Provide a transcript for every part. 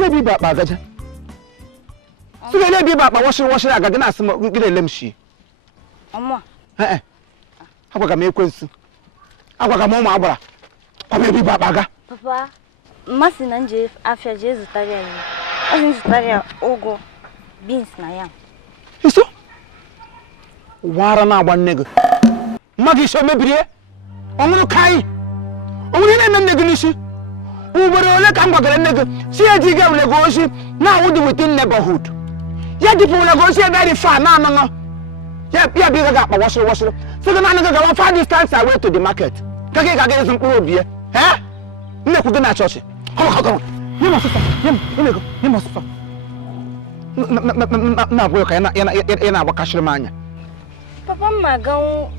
Maybe Baba Gaja. So they be about washing again some get a lemshi. Amma. How about me question? How about Mama Abra? Or maybe Babaga? Papa, Massin and Jeff after Jesus Taria. I think Taria Ogo beans na yam. So? Warana one nigga. Maggie shall maybe only Kai. Only name Negunishi. Who were all come back and nigga. See a jigger negotiate now within neighborhood. Yet the people negotiate very far now. Yep, yeah, bigger got my washer. So the man go 5 distance away to the market. Kaki get some poor beer. Eh? No, could not church. Come on. You must stop. You must stop. No, work in our Cashmania. Papa, my gown.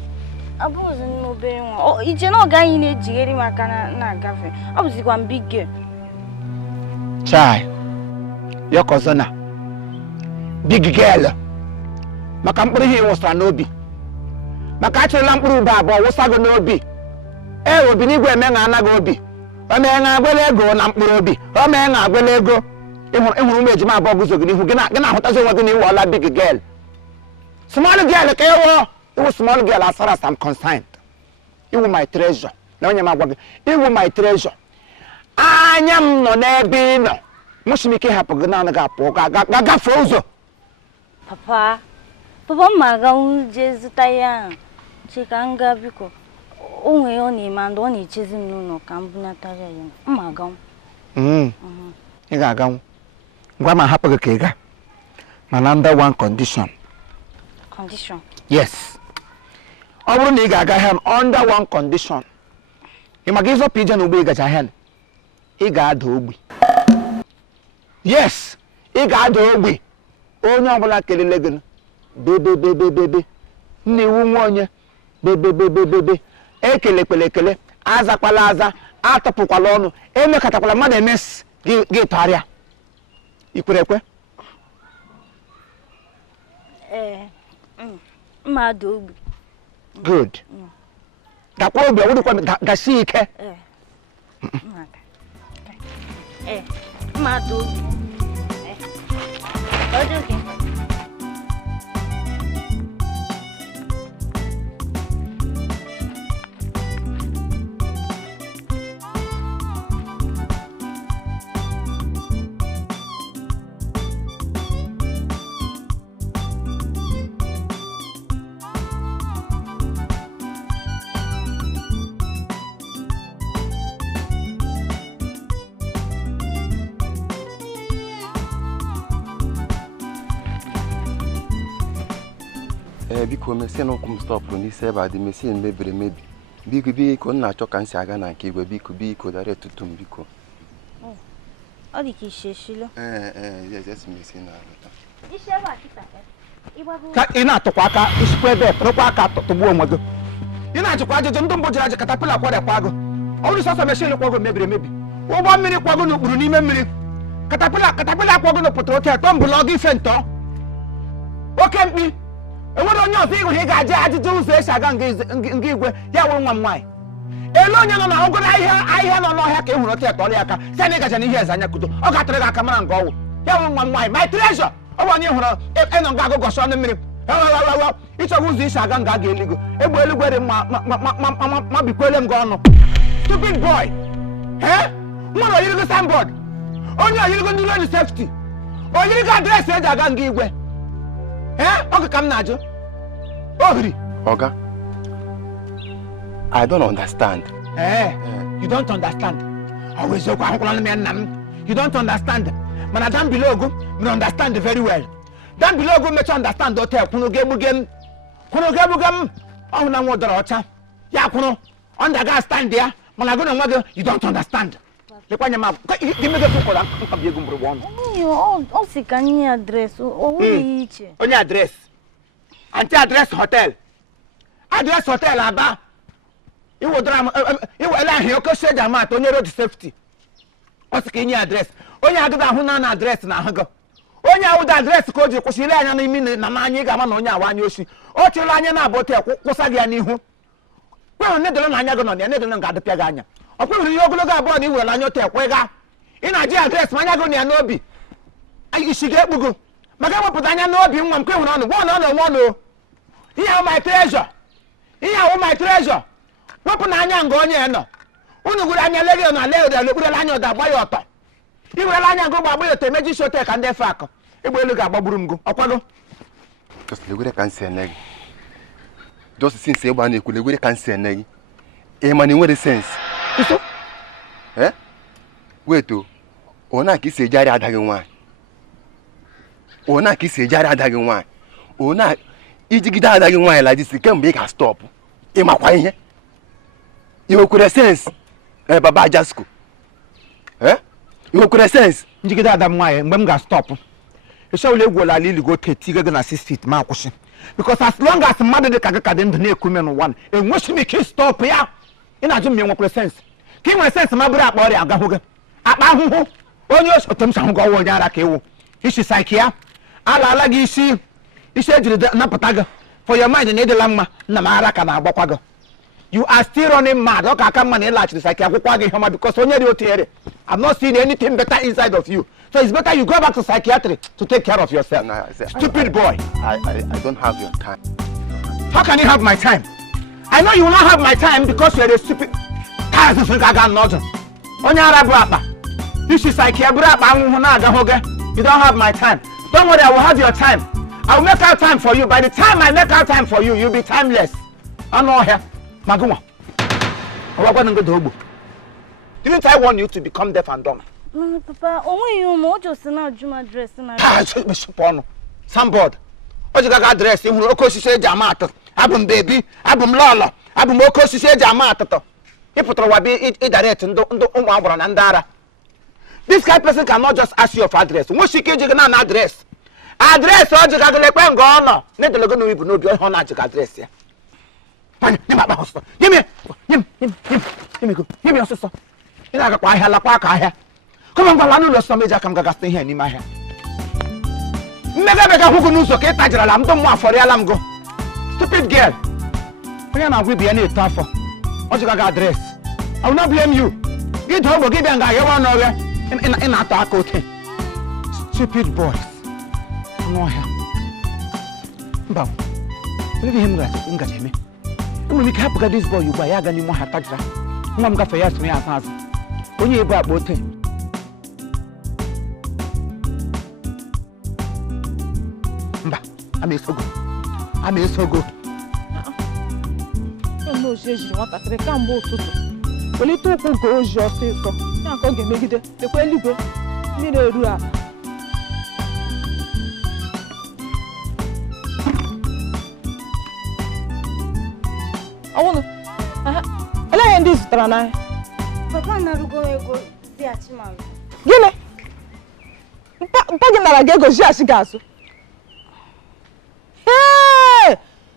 I wasn't obeying. Oh, it's no guy in it, Jerry Macana, Gaffy. I was one big girl. Chai, your cousin, big girl. My company here was an obi. My catcher lampu baba was a nobi. Eh, will be nigger men and a gobi. A man I will go lampu. A man I will go. It made my bobbles who cannot get out as a big girl. Small girl, it was small girl as far as I'm concerned. It was my treasure. No, it was my treasure. I am no nebino. Must make it happen. Got frozen. Papa, my gown is Tayan. Chikanga Bico. Only man, only chasing no Campuna Tayan. My gown. You got gone. Grandma happy cake. Man, under one condition. Condition? Yes. I will need a guy under one condition. You must give a pigeon who be a hand. He got doggy. Yes, he got doggy. Oh, no, like a legend. Baby. New one, baby. Ekele, Aza Palaza, Atapukalono, Eme Catapala Madames, Gitaria. You could have. My dog. Good. That will be what you call the sick. My dog. Okay. Biko mesi no kum stop ni se ba de mesi mebere mebi biko na cho kan si aga na nke igwe biko dare tutum biko oh odi ki sheshilo yes mesi na ise ba kita ka ina to kwa aka isikwe be pro kwa aka to gbo onwe go ina ji kwa ajeje ndụ mbojira aje katapila kwa de kwago ọrụ sọsọ machine kwago mebere mebi ụgbọ mmiri kwago n'okpuru n'ime mmiri katapila kwago no potro te to mbulog ife nto oke mkpi enwere onye ọzọ ịhụ ị ga-aje ajụjụ ụzọ esi aga nke igwe ya wụ nwa m nwaanyị ele onye nọ na ogoro ahịhịa nọ n'ọhịa ka ị hụrụ otu ya tọrọ ya aka si na ịgacha n'ihe eze anya kudo ọ ga-atụrụ gị aka mara nke ọwụ ya wụ nwa m nwaanyị my treasure ọ bụ onye hụrụ ịnọ nga agụgọsị ọnụ mmiri ịchọgụ ụzọ isi aga nga aga eligo egbe eluigwe dị ma bikwele m gị ọnụ stupid boy nwere oyirigo signboard onye oyirigo ndị road safety oyirigo adreesị eji aga nga igwe okay, come now, Oga, I don't understand. You don't understand. Always you don't understand. Man, down below go, you understand very well. Down below go, make you understand. Don't tell. Kuno game. Oh, now what the ocha? Yeah, kuno. On the gas stand there. Man, I go no you don't understand. Give me the book. I'm going to one. Oh, si kani address. Oh, ichi. Only address. Anti address hotel. Address hotel aba. You would drama. You will allow you to say that on your road safety. What's the address? Only I do that Hunan address na hago. Only I would address code you Kusila and I mean Namani Gamanonia one yoshi. Or Chilania Bote, Kosagia Nihu. Well, Netherlands, I'm not going to got the Pagana. Of course, you go about it, will on your tail. ị na-aji adreesị ma anya gị na ya n'obi isi ga-ekpugo maka ewepụta anya n'obi nwa m nke nwere ọnụ gwa ọnụ nwa ọnụ ihe ahụ my treasure ihe ahụ my treasure wepụ na anya nga onye nọ unu gwere anya leghe na leghe lekpurela anya ụda gba ya ọtọ iwerela anya nga ụgbọ agba ya ọtọ emeji isi ote ka ndị efe akụ ịgba elu ga-agbagburu m go ọkwago just legwere ka nsi ene gị just since ịgba na-ekwu legwere ka nsi ene gị ị ma na enwere sense weto ona ka isi ejari ada gị nwaanyị ona ka isi ejari ada gị nwaanyị ona ijigide ada gị nwaanyị la disi kemgbe ị ga-stọpụ ịmakwa ihe i nwekwere sense baba Ajasko i nwekwere sense njigide ada m nwaanyị mgbe m ga-stọpụ ịchọwụla egwu ala ili go tetiga gị na 6 feet ma akwụsị because as long as mmadụ dị ka gị ka dị ndụ na-ekume n'ụwa enweghị m ike stọpụ ya ị na-ajụ m enwekwere sense ka ị nwere sense ma bụrụ akpa ọrịa agahụ gị akpa ahụhụ onye otu m sahụ gị ọwụ onye ara ka ewu isi saiki ya ala gị isi ejiri napụta gị for your mind na ịdịla mma nna m ara ka na-agbakwa gị you are still running mad ọ ka aka mma na ịlaghachiri saiki akwụkwọ gị ihe ọma because onye dị otu ere I'm not seeing anything better inside of you so it's better you go back to psychiatry to take care of yourself. No, Stupid boy. I don't have your time. How can you have my time? I know you will not have my time because you are a stupid. Onye Arabu akpa. This is psychiatry akpa na aga hoge. You don't have my time. Don't worry, I will have your time. I will make out time for you. By the time I make out time for you, you'll be timeless. I know here. Maguma. Didn't I warn you to become deaf and dumb? No, Papa, only you more just not do my dress and Sambod. What you got dress? You will say Jamato. Abum baby, Abum Lola, Abum Oko say Jamato. You put a direct and Andara. This kind of person cannot just ask you for address. What she can an address? Address or Jagalepang Gono. Let the Logan even know your Honagic address. Give me your sister. You like a quiet halapaka here. Come on, Balanu, the Samaja come Gagaste here in my hair. Mega who knows okay, Tajalam, don't want for Alamgo. Stupid girl. I will be any tougher. What you got address? I will not blame you. Get home, give them a one over in attack. Stupid boys. No hair. Bow. Leave him got him. When we can't get this boy, you buy Agani Mohataja. Mom got for yes, me as when you bought both. I'm so good. I'm so good. No, she's what I can't both. Well, it took go your say so. Now go get make it the way you go. Need a rua. I want to. I like this trana. Papa, now go see a chima. Gile. Pagina la go see a cigasso.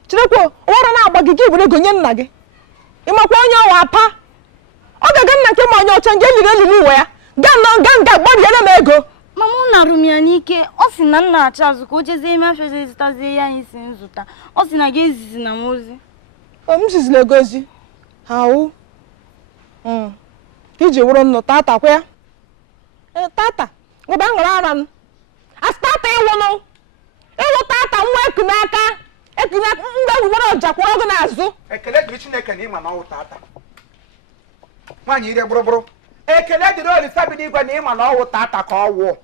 Chinekwo ora na agbagige ibure gonye nna gị ịmakwa onye ọwa apa ọ ga-aga nna nke ma onye ọcha nge liri uwe ya ga gbariere m ego Mama na rumia n'ike ọ sị na nna acha azụ ka o jezie ime afọ zitazie ya anyị si nzụta ọ sị na ga-ezizi na mozi m sizile egozi haụ iji wụrụ nnụ tata kwa ya tata ngwa ngara ara m astata ịwụnụ ịwụ tata nwa eku n'aka ekuna ngwa wụrụ ọja kwụrụ ọgụ n'azụ ekele dịrị Chineke na ịma na ọwụ tata nwaanyị ire bụrụbụrụ ekele dịrị Olisa bi n'igwe na ịma na ọwụ tata ka ọ wụọ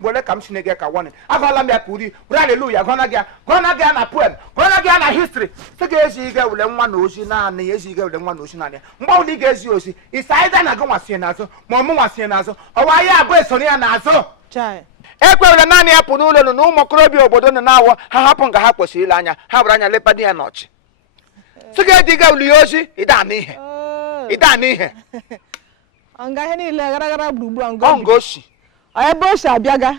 gbole ka m Chineke ka wọnị agọla m ya ka uri bụrụ aleluya gọna gị na poem gọna gị na history sị ga-ezi ige wule nwa na ozi naanị ya ezi ige wule nwa na ozi naanị ya mgbe ọbụla ị ga-ezi ozi ịsaịda na gị nwasie n'azụ ma ọmụ nwasie n'azụ ọwa ya abụọ esoro ya n'azụ ekwere naanị ya pụ n'ụlọ na ụmụ okorobịa obodo nọ na-awọ ha hapụ nga ha kwesịrị ile anya ha bụrụ anya lepadi ya n'ọchị sị ga-eji ige wuli ya ozi ịda n'ihe nga ihe niile gara gburugburu nga oshi ebe o si abịaga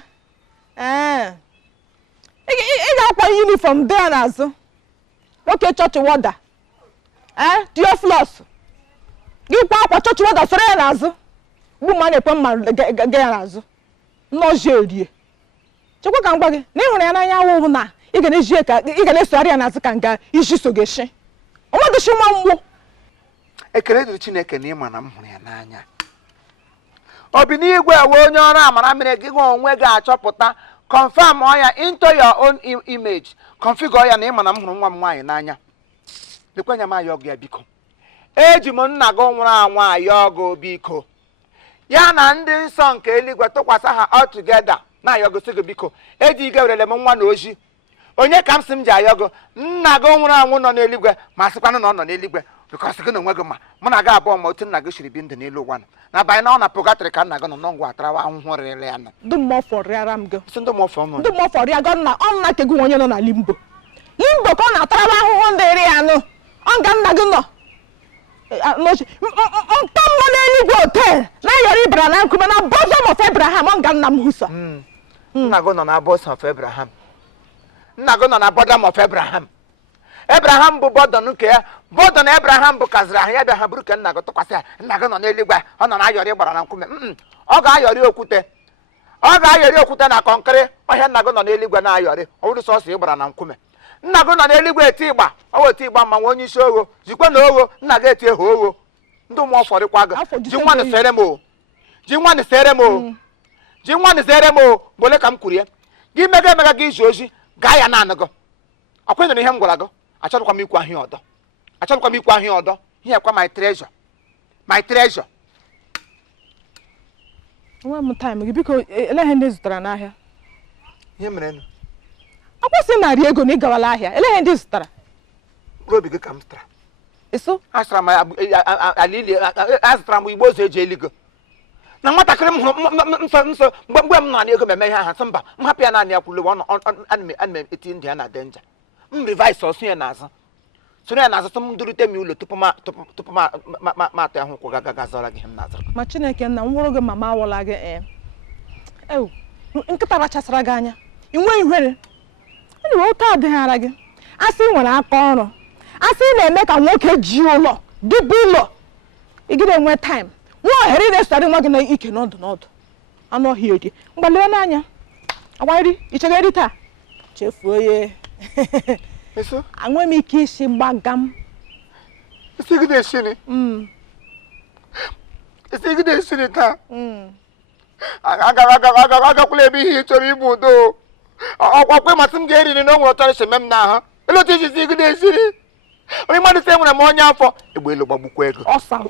ị ga-akwa yunifọm dị ya n'azụ nwoke chọọchị wọda Theophilus gị kwa akwa chọọchị wọda soro ya n'azụ mgbe ma na-ekwe mma ga ya n'azụ nnọọji erie chekwa ka m gwa gị na ịhụrụ ya n'anya awụ na ị ga na-esogharị ya n'azụ ka nga iji so ga-eshi ọnwadịchi nwa mgbo ekele dịrị Chineke na ịma na m hụrụ ya n'anya Obinigwe we onye ọrụ amara mere gị onwe gị achọpụta confirm ya into your own image configure ya na ịma na m hụrụ nwa m nwaanyị n'anya lekwanya m ayọ gị biko eji m nna gị nwụrụ anwụ ayọ gị biko ya na ndị nsọ nke eluigwe tụkwasị ha all together na ayọ gị sị gị biko eji ige werele m nwa na oji onye ka m sị m ji ayọ gị nna gị nwụrụ anwụ nọ n'eluigwe ma sịkwanụ na ọ nọ n'eluigwe because gị na onwe gị ma mụ na gị abụọ ma otu nna gị shiri bi ndụ n'elu ụwa na banye na ọ na pụgatịrị ka nna gị nọ n'ọgwụ atarawa ahụhụ rịrị ya nọ ndị mmụọ rịara m gị ndị mmụọ rịa gị nna ke gị onye nọ na limbo ka ọ na-atarawa ahụhụ ndị ri ya nụ ọ ga nna gị nọ mkpa mmụọ n'eluigwe hotel na-ayọrọ ibara na nkume na bosom of Abraham ọ ga nna m hụsọ nna gị nọ na bosom of Abraham nna gị nọ na bosom of Abraham Abraham bụ bọdọn nke ya bọdọn Abraham bụ kaziri ahụ ya bịa ha bụrụ ka nna gị tụkwasị ya nna gị nọ n'eluigwe ọ nọ na-ayọrị gbara na nkume ọ ga-ayọrị okwute na kọnkịrị ọhịa nna gị nọ n'eluigwe na-ayọrị ọ bụrụ sọsọ ịgbara na nkume nna gị nọ n'eluigwe eti ịgba ọ weta ịgba ma nwa onye isi ogho jikwa na ogho nna gị eti eho ogho ndị mmụọ fọrịkwa gị ji nwanị sere m o bole ka m kwuru ya gị mega gị izu ozi gaa ya naanị gị ọkwenụrụ ihe m gwara gị achọrọkwa m ikwu ahịa ọdọ ihe kwa my treasure nwa m time gị biko ele ihe ndị zụtara n'ahịa ihe mere nụ akwụsị narị ego na ịgawala ahịa ele ihe ndị zụtara obi gị ka m zụtara eso azụtara m igbo ụzọ eji eligo na nwatakịrị m hụrụ nso mgbe m nọ n'ego meme ihe aha sị mba m hapụ ya naanị ya kwuru ana m eti ndị ya na denja m rivise ọsụ ya n'azụ soro ya n'azụ sị m durute m ụlọ tupu m atụ ya hụ kwụ gaga zọrọ gị m n'azụ ma Chineke nna m nwụrụ gị ma ma awọla gị nkịta rachasara gị anya ị nweghị ihere enyiwe ụtọ adịghara gị asị ị nwere aka ọrụ asị ị na-eme ka nwoke ji ụlọ dịbụ ụlọ ị gị na-enwe taịm nwa ohere ị na-esogharị nwa gị na ike n'ọdụ anụ ọhịa eri mgbalịwe n'anya agbanyeri ichega eri taa chefuo ya anwe m ike isi gbaga m isi gị na-esiri taa agakwala ebe ihe ị chọrọ ịbụ udo ọkwakwe masị m ga-eriri na o nwere ọchọrọ eme m n'ahụ elotu isi gị na-esiri onye mmadụ sị enwere m onye afọ egbe elu gbagbukwa ego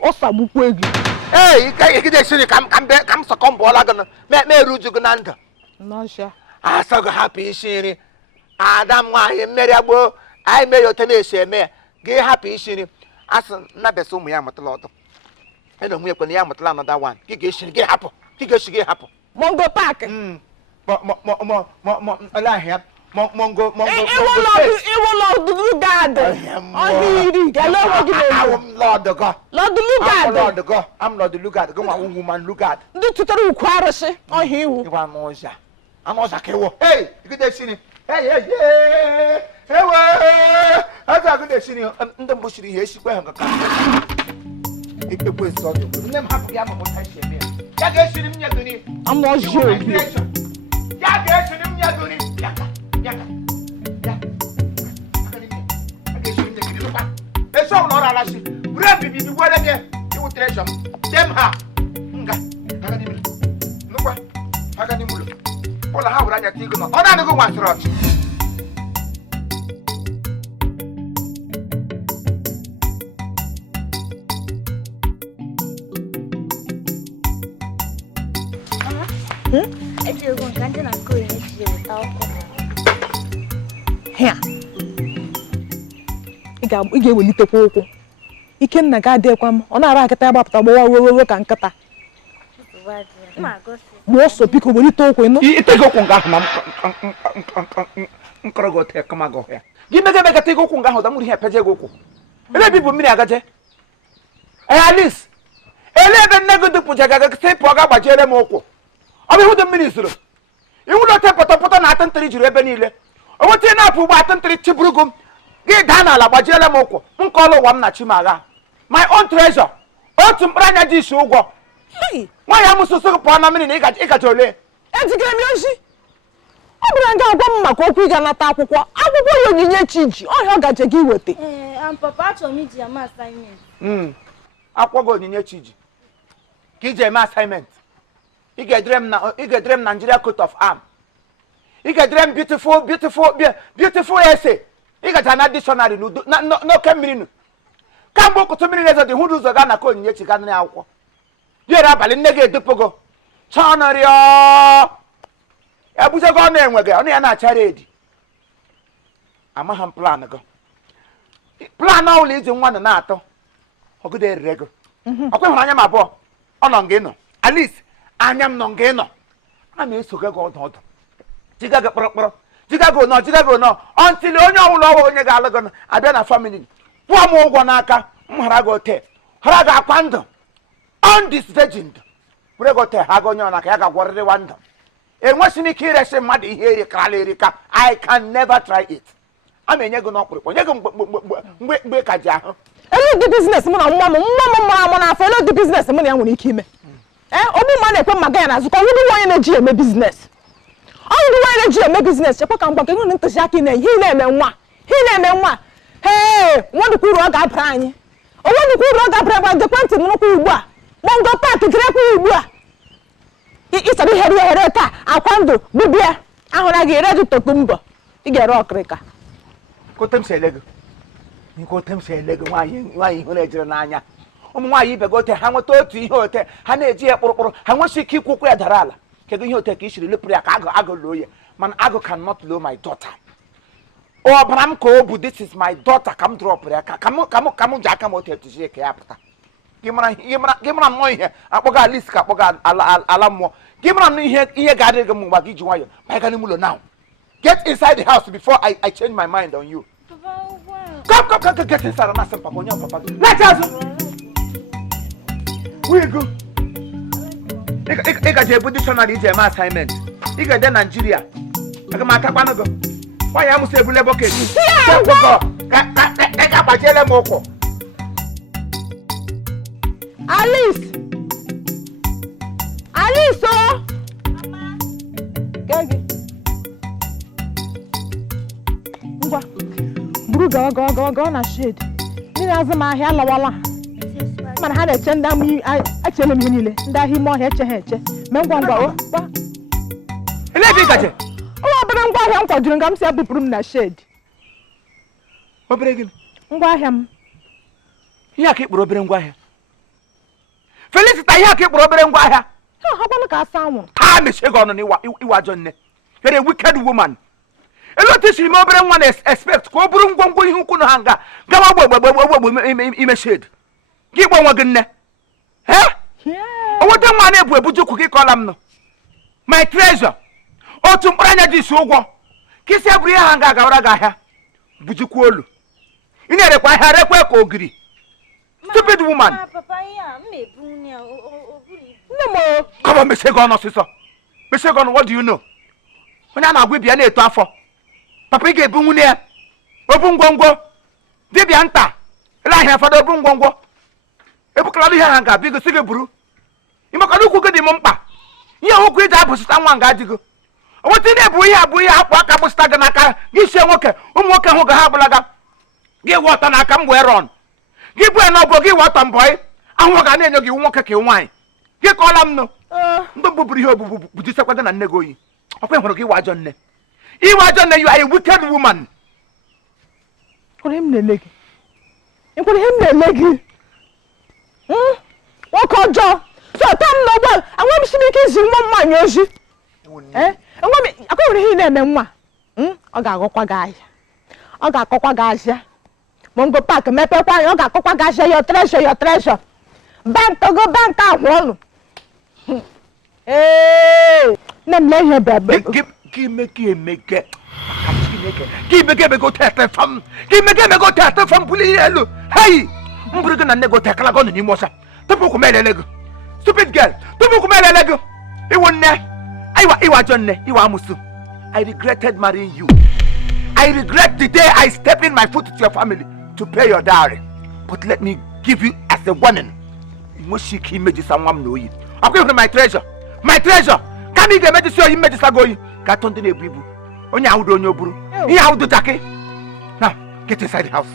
ọsa gbukwa ego ike na-esiri ka m sọkọ mbọọla gị meru uju gị na ndụ asọ gị hapụ isi nri ada m nwaanyị mmeri agboo anyị mee ya ote na-esi eme ya gị hapụ isi nri asị nnabesa ụmụ ya amụtala ọdọ na onwe ekwe na ya amụtala anọda wan gị ga-esi gị hapụ Mongo Park Lord Lugard I'm Lord Lugard go one woman Lugard ndị tutere ukwu arụsị ọhịa iwu ịgwa n'ọja anọza ka ewo hey gide shini hey ewe aza gide shini ndị mbụ shiri ihe esikwe ha ka ikekwe nsọ dị nne m hapụ ya ma mụta shi eme ya ga-eshiri m nye gị anọzi obi ya ga-eshiri m nye gị ya eso ọ nọrọ ala shi bure bibi bi gwere gị iwu treasure dem ha nga aga n'ime nukwa aga n'ime ụlọ ụlọ ha were anya tigo nọ ọ na-adịghị nwasịrị ọchị ị ga-ewelitekwa ụkwụ Ikenna ga-adịkwa m ọ na-ara akịta ya gbapụta gbawa wewe ka nkịta ma ọsọ biko welite ụkwụ ịnụ itego ụkwụ nga ahụ na nkọrọgọ te kamago ya gị mega tego ụkwụ nga ahụ da nwere ihe peje gị ụkwụ ebe bi bụ mmiri agaje Alice ele ebe nne gị dupụja gaga sị pụọ ga gbajiere m ụkwụ ọ bụ ihu dị mmiri zoro iwu na ote pọtọpọtọ na atịntịrị juru ebe niile o nweta na-apụ ụgbọ atịntịrị chiburugo m gị daa n'ala gbajiere m ụkwụ nkọlụ ụwa m na chimagha my own treasure otu mkpụrụ anya ji isi ụgwọ nwaanyị amụsụsụ gị pụọ na mmiri na ịgaje ole ejikere m ozi ọ bụrụ nga agwa m maka okwu ịga nata akwụkwọ ya onyinye chi ji ọhịa ọ gaje gị weta akwụkwọ gị onyinye chi ji ka iji eme assignment You get them Nigeria coat of arm. You get them beautiful essay. You get an dictionary. No coming. Come book to me as the Hudu Zagana Kon Yechigana Alco. You're up and negate the Pogo. Chanario Abuja name again, only an charade. I'm a plan ago. Plan now leads in one another. O good day, Rego. Okay, my boy. On Longino. At least I am Longino. I may so go. Chicago no. Until you know when you galagon, I been a family. One more guanaka, Marago te. Haraga Pando. On this legend. Regote Hagonon, Akaga, what they want. And what's in the kid, muddy here, Kalerica. I can never try it. I mean, you're going to make a jar. Hello, the business, Mama, follow the business money when he came. Only money from Magana, so I don't energy and business. All the energy and business, you can back into Shaki, he name one. Hey, one cool rock up prime. Oh, one cool rock up prime, the quantum no cool. One go back to Greco. It's a head, I quando, Bibia. I want to get ready to Tumbo. You get rock cracker. Got them say leg. You got them say leg. Why you Nanya? Why you go to Hamato Hotel, Hanegia, how much she keep Kuka Darala? Can you take issue? Look, Ago lawyer. Man, Ago cannot lure my daughter. Oh, Bramco, this is my daughter. Come drop her. Come on, Jacamo to shake after. Give me a more here. Apoga Liska, Alamo. Give me here, Gadding Mugagi. I can move now. Get inside the house before I change my mind on you. Come, get inside and ask Papa. Let us. We go. I got a dictionary is my assignment. You got the Nigeria. I got my Tapanago. Why am I saying Buleboke? Alice, oh. Gagi. Go na shade. Ni azụ ma ahịa lawala. Mana ha na-eche ndị amụ achele m niile. Ndị ahịa ime ọhịa eche. Me ngwa o. Ele bi gaje. O obere ngwa ahịa m kwadoro nga m si abụpụrụ m na shade. Obere gị. Ngwa ahịa m. Ihe aka ikporo obere ngwa ahịa. Felicita ihe aka ikporo obere ngwa ahịa. Ha kwanu ka asa anwụ. Ha me shege ọnụ iwa ajọ nne. You're a wicked woman. Eloti si me obere nwa na expect ko buru ngwongwo ihe ukwu no hanga. Gawa gbogbo ime shade. Gị gbo nwa gị nne. Owote nwa na ebu ebujuku gị kọla m no. My treasure. Otu mkpụrụ anya ji si ụgwọ. Kisi eburu ihe hanga agawara gị ahịa. Bujukwu olu. Ị na-erekwa ahịa rekwa ka ogiri. Stupid woman. Papa, yeah, maybe. No. Come on, Mr. Gon, sister. Mr. Gon, what do you know? When I'm not with you, I need to offer. Papa, get Bungunia. Obungongo. Debianta. Like her father Bungongo. Ebuklabi hanga, big cigar brew. You make a look at the mumpa. You who quit up with someone gadigo. What did they buy up, walk up with Staganaka? Give your worker, walker who hablaga. Give what and I come where on. Give one no bogey water boy. I want to know you won't kick your wine. Get all I'm no. Don't bubble here, but you second and negoi. I can't want to give Wajon. You are a wicked woman. Put him the leg. And put him the leg. What called John? So tell no one. I want to make his one man, Yoshi. I go to him and one. I got a guy. I got a guy. Won't go back and make a point. You got a guy, your treasure. Bank to go bank out. Hey, let me hear baby. Give me go test from. Give me go test from Puliello. Hey, Mbrigan and Nego Tacalagon in Mosa. The book Melego. Stupid girl. The book Melego. It won't ne. I was John. You are Musu. I regretted marrying you. I regret the day I stepped in my foot to your family to pay your dowry. But let me give you as a warning. Mushik images someone know you. I'm going for my treasure. My treasure. Can you get me to show images are going? Got on the people. On your own, your brew. You how to take. Now, get inside the house.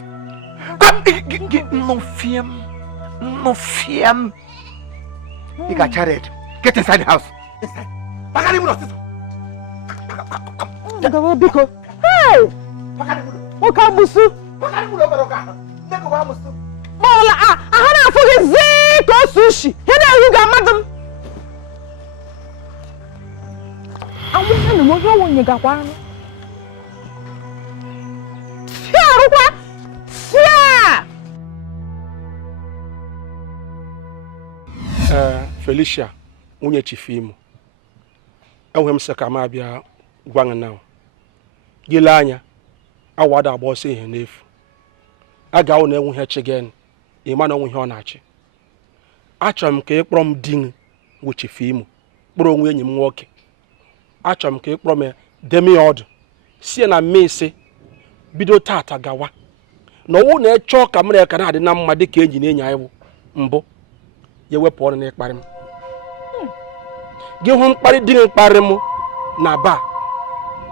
Come, get no fear. No fear. You got carried. Get inside the house. Pagani mo sister. Ngabo biko. Hey! Pagani mo. O ka musu. Pagani mo pero ka. Nego ba musu. Bola ahana afugi zi ko sushi. Hena yu ga madam. Awu na mo yo wonye ga kwa no. Tia rukwa. Tia. Felicia, unye chifimu. Enwe m sị ka m abịa gwa gị na gile anya awada agba ọsọ ihe n'efu. A ga-ahụ na enwe ihe chi gị ịma na onwe ihe ọ na-achị. Achọrọ m ka ị kpọrọ m di wụ chifimu kpọrọ onwe enyi m nwoke. Achọrọ m ka ị kpọrọ m demi ọdụ sie na mmesi bido tata gawa na ọwụ na-echọ ka m na-eka na-adị na mma dị ka enyi na enyi anyị bụ mbụ ya wepụ ọnụ n'ịkparị m. Gị hụ mkparị dị mkparị m na ba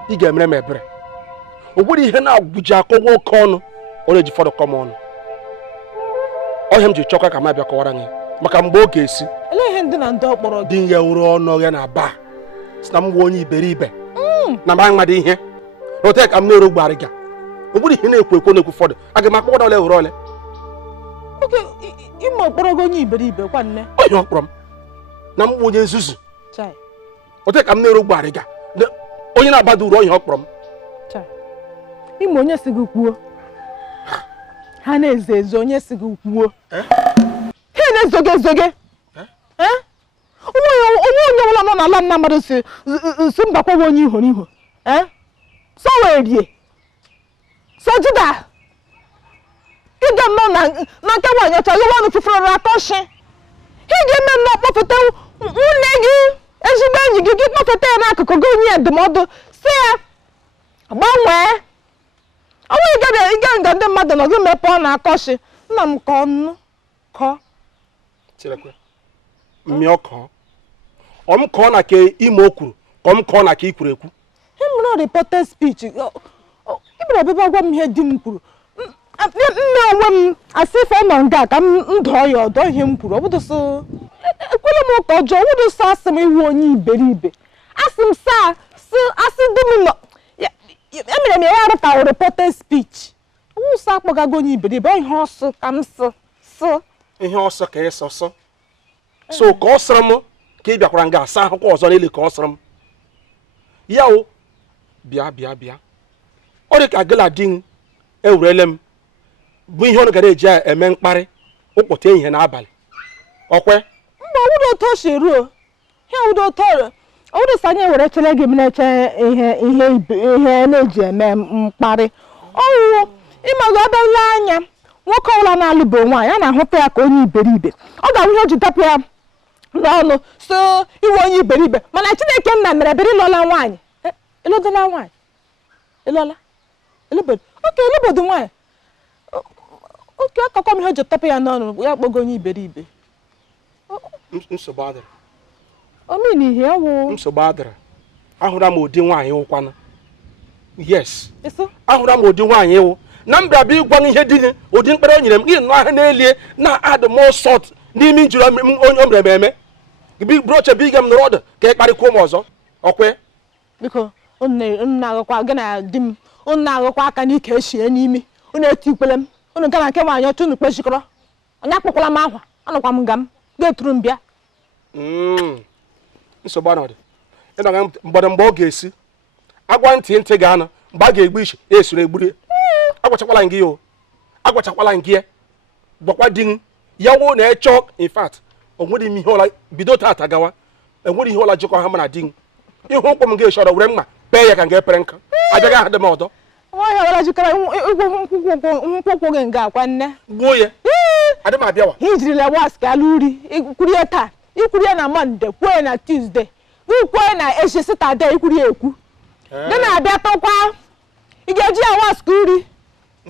ị ga-emere m ebere. O gwere ihe na-agwụji akọ nwoke ọnụ ọ na-eji fọdụ kọm ọnụ. Ọhịa m ji chọkwa ka m abịa kọwara gị maka mgbe ọ ga-esi Ele ihe ndị na ndị ọkpọrọ dị ya wuru ọnụ ya na ba si na m nwe onye iberibe na mara mmadụ ihe ote ka m na-eru gbarị ga. O gwere ihe na-ekwu ekwu na-ekwu fọdụ aga m akpọkọta ole were ole. Oke ime okporo onye iberibe kwa nne. Onye ọ kpọrọ m na m onye nzuzu Chai. ote ka m na-eru gbarị ga onye na-abada uru onye ọ kpọrọ m. Chai. Ime onye si gị kwuo. Ha na-eze ezo onye si gị kwuo. Ha na-ezoge ezoge. Onye ọbụla nọ n'ala nna mmadụ si mbakwa onye iho n'iho. So wee rie. So juda. Ị ga-nọ na nke nwaanyị ọcha gị nwanụ fufere akọshi. Ị ga-eme nnọọ kpọfeta nwunye gị ezigbo enyi gị gị kpọfeta ya n'akụkụ gị onye ndụmọdụ si ya gbanwee. Ọ bụghị ịga nga ndị mmadụ nọ gị mepee ọ na-akọshi. Nna m kọọ nnu kọọ. Chirekwe mmịọ kọọ ọ m kọọ na ka ime o kwuru ka ọ m kọọ na ka i kwuru ekwu. Him reported speech. Ibra bebe gwa m ihe di m kwuru. Nne onwe m asị ife nọ nga ka m dọọ ya ọdọ ihe m kwuru. Obodo so ekwele m ụka ọjọọ. Obodo so asị m iwu onye iberibe. Asị m saa asị di m nọ emere m ya arụ ka reported speech. Owu so akpọgago onye iberibe ihe ọsọ ka m sị. Ihe ọsọ ka ịsọ sọ so ka ọ sịrị m ka ị bịakwara nga asa akwụkwọ ọzọ n'elu ka ọ sịrị m ya o bịa ọ dị ka gịla di m ewurele m bụ ihe ọnụ gara eji eme mkparị ụkpụta ehihie n'abalị ọkwe mgbe ọwụrụ otu o si ruo ihe ọwụrụ otu ọwụrụ sa anyị were chere gị m na-eche ihe na-eji eme mkparị ọwụwụ ịmago ọdọla anya nwoke ọbụla na-alụbe nwaanyị a na-ahụta ya ka onye iberibe. Ọ ga-ahụ ihe o ji tapụ ya n'ọnụ so iwe onye iberibe mana Chineke nna mere ebere ịlọla nwaanyị. Ịlọdala nwaanyị ịlọla elebodo nwaanyị oke akụkọ m ihe o ji tapụ ya n'ọnụ ya kpọgo onye iberibe. nsogbu adịrị Omeni ihe ewu nsogbu adịrị ahụra m ụdị nwaanyị ụkwanụ yes ịsụ ahụra m ụdị nwaanyị ịwụ na m bịara bịa ịgwa m ihe dị gị ụdị mkpere o nyere m gị nọ ahịa n'elie na-adị m sọt n'ime njiri onye o mere m eme broche bụ ige m nụrụ ọdụ ka ị kparịkwuo m ọzọ ọkwe biko unu na-agụkwa gị na di m unu na-agụkwa aka n'ike eshie n'imi unu eti ikwele m unu ga na nke nwaanyị ọtụ unu kpechikọrọ onye akpọkwala m ahwa anọkwa m nga m ga-eturu m bịa. nsogbu anọdụ ịnọga mgbe ọ ga-esi agwa ntị ga-anọ mgbe a ga-egbu iche esoro egburu agwachakwala gị o agwachakwala gị gwakwa di gị ya wụ na ịchọ in fact o nwere ime ihe ọla bido tata gawa enwere ihe ọla jikọ ha mana di gị ihe ụkwụ m ga-eshọrọ were mma pee ya ka nga epere nka abịaghị aha dị m ọdọ nwaanyị ọbụla jikọrọ nkwụkwụ gị nga akwa nne gbuo ya adị m abịawa i jirila was ka alụ uri ikwurie taa ikwurie na Mọnde kwuo na Tuesday kwuo na echi Satọde ikwurie ekwu dị na-abịa tọkwa ị ga-eji ya was ka uri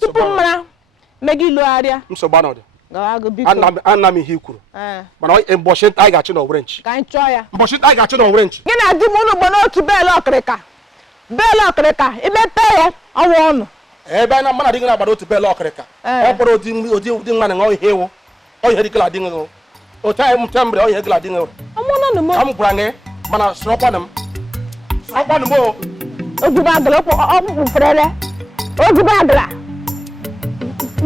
tupu mmara mega ilogharịa. nsogbu anọdụ biko ana m ihe i kwuru mana mbọchị nta anyị ga-achị n'Owere nchi ka anyị chọọ ya mbọchị nta anyị ga-achị n'Owere nchi gị na di m unu gbo n'otu beelụ ọkịrịka imete ya ọwa ọnụ ebe anyị na mmadụ adịghị na-agbado otu beelụ ọkịrịka ọ kpọrọ ụdị nwa na ọ ihe ịwụ ọ ihe dịkala adịghị otu anyị mte mbre ọ ihe dịkala adịghị ka m gwara gị Mana sropana. Sropana mo. Ogibadra ọkpụkpụ frere. Ogibadra.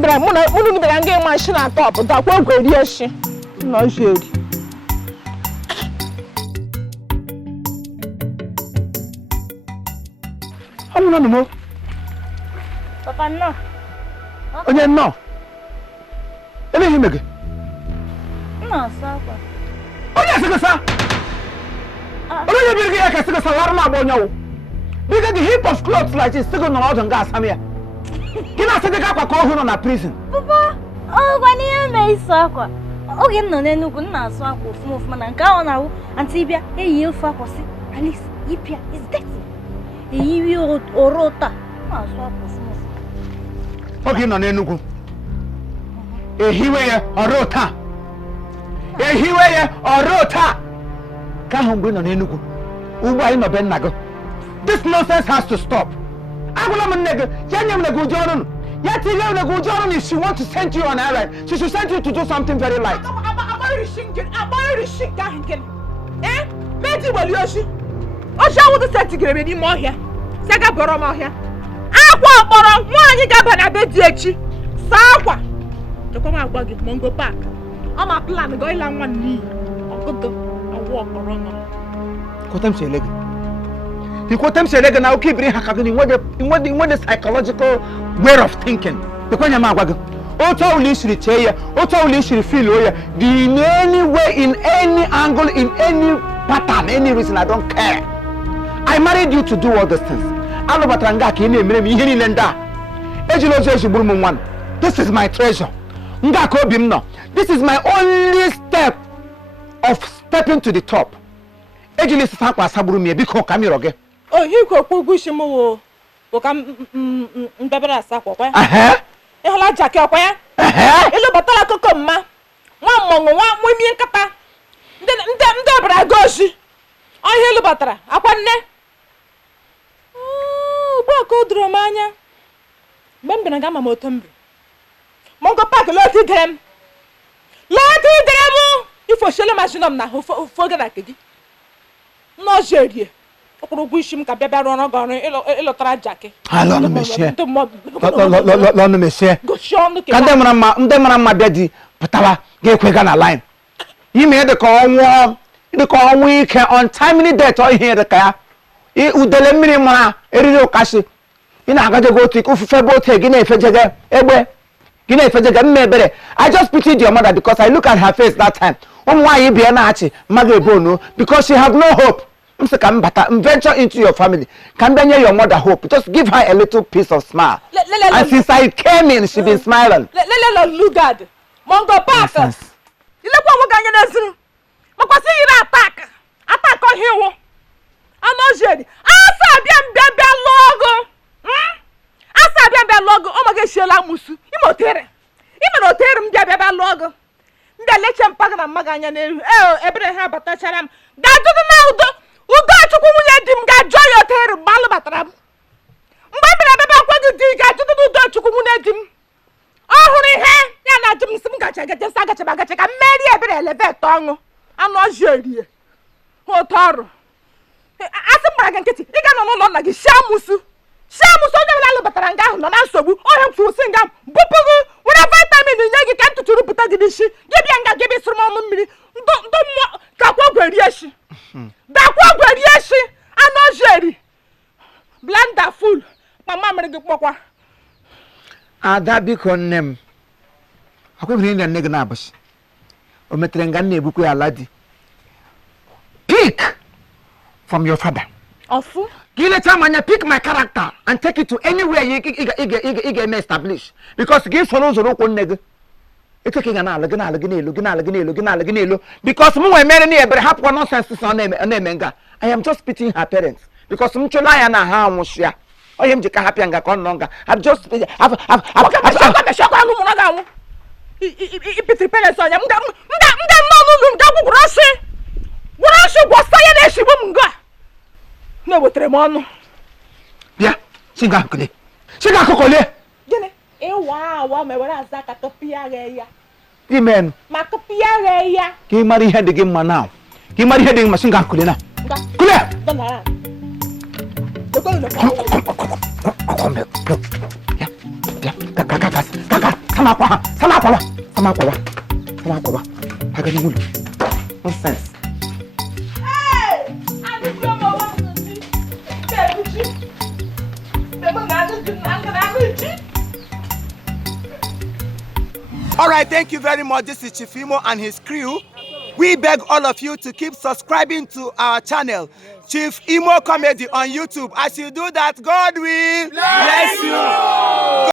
Dra mụ na bịara nga machine atọ pụta kwa ogwe rie shi. No jeri. Amu na mo. Papa no. Onye no. Ele himege. No, sakwa. Onye sigasa. Onye birge ya ka sigasa warma abonyawo. Because the heap of clothes like this still no out on gas amia. Kina se de ka kwa ko hu no na prison. Papa, oh kwani ya me sakwa. Oge nno n'Enugu nna asụ akwa ofuma na nke ahụ na-awụ anti bịa eyi ofe akwasị Alice ịpịa is dirty. Eyiwi orota na asụ akwa ofuma. Oge nọ n'Enugu. Ehiwe ya orota. Ehiwe ya orota. Ka ahụ mgbe nọ n'Enugu. Ugbu anyị nọ be nna gị. This nonsense has to stop. Agwala m nne gị, ya nye m nne gị ụjọ ọrụ. Ya tinye m nne gị ụjọ ọrụ if she wants to send you on errand. She should send you to do something very light. Agbanyere shink ahụ nke meji weli oshi. Oshi awụdụ setigere n'ime ọhịa. Sega bọrọ m ọhịa. Akwa ọkpọrọ nwaanyị ga-aba na be di echi. Saa akwa. Chekwa m agwa gị Mongo Park. Ọ ma plan gị ịla nwa n'iyi. Ọgụdụ awụ ọkpọrọ nọ. Kotem shele gị. Ikotem shele gị na oke ibiri ha ka gị in the psychological way of thinking. Ekwenye m agwa gị. Otu ọwụla isiri chee ya, otu ọwụla isiri feel ya, in any way, in any angle, in any pattern, any reason, I don't care. I married you to do all these things. Alụbatara nga ka ị na-emere m ihe niile ndị a. Ejila ozu ejigburu m nwa. This is my treasure. Nga ka obi m nọ. This is my only step of stepping to the top. Ejila isi akwa asagburu m ya biko ka m yọrọ gị. Oh, hiko kwugu isi m wo. Ka mbebere asakwa kwa. Ịhụla jaki ọkwa ya? Ilu batala akụkọ mma. Nwa mmọnwụ nwa imi nkata. Ndị ọbara goshi. Ọhịa ilu batara akwa nne. Ugbu a ka o doro m anya. Mgbe m bịara ga-ama m otu m bi. Mongo Park lọta idere m. Lọta idere m! Ifo shele mashinọ m na oge na keji. N'ọjọ erie. Okuru ụgwọ isi m ka bịa rụọ ọrụ ọrụ ịlọtara jaki. Lọnụ mechie. Ka ndị mara mma bịa di pụtara ga-ekwega na line. Ime dị ka ọnwụ ike untimely death ọ ihe dị ka ya. Udele mmiri mara eriri ụkashi. Ị na-agajego otu ike ofufe bụ otu gị na-efejege egbe. Gị na-efejege mme ebere. I just pitied your mother because I look at her face that time. Ụmụ nwaanyị bịa na-achị mmaga ebo because she had no hope. Come venture into your family. Can your mother hope? Just give her a little piece of smile. And since I came in, she's been smiling. Lugard. Mongo Park. You look what we're going to do. Because you attack. Attack on him. I'm not ready. I said, be logo. I said, be logo. Oh my God, Sheila Musu. You know, even be logo. The election pack and Magana. Abraham Batacharam. That doesn't know. Ugo chukwu nwunye di m ga-ajọ ya otere mgbalụ batara m. Mgbe m bịara ebe akwa gị di ga-ajụdụ n'udo chukwu nwunye di m. Ọ hụrụ ihe ya na ajụ m si m gacha ka mmeri ebere elevet ọṅụ anụ ọjị erie otu ọrụ. Asị m gbara gị nkịtị ị ga-anọ n'ụlọ nna gị shamusu onye ọbụla lụbatara nga ahụ nọ na nsogbu ọhịa mfusi nga bupụ gị were vitamin nye gị ka ntụtụ rụpụta gị n'isi gị bịa nga gị bịsụrụ m ọnụ mmiri ndụ mmụọ kakwa ọgwụ erie shi dakwa ọgwụ erie shi anụ ọjị eri blanda full mama mere gị kpọkwa Ada biko nne m akwụghị nne nne gị na-abụsị o metere nga nna ebukwe ala di pick from your father. Ofu? Give time and pick my character and take it to anywhere you get established. Because give for those who don't it's taking an because more many but have one nonsense on them. I am just pitying her parents. Because some chula na ha mushia. I am jika happy and got longer. I've just no wotere monu. Ya, singa kule. Singa kokole. Gene, wa me wara azaka to piare ya. Amen. Ma ko piare ya. Ki mari head game now. Ki mari head ma singa kule na. Come here. Come here. Come here. Yeah. Kaka. Sama kwa. Haga ni mulu. Nonsense. Hey! I just don't know what to do. All right, thank you very much. This is Chief Imo and his crew. We beg all of you to keep subscribing to our channel, Chief Imo Comedy on YouTube. As you do that, God will bless you.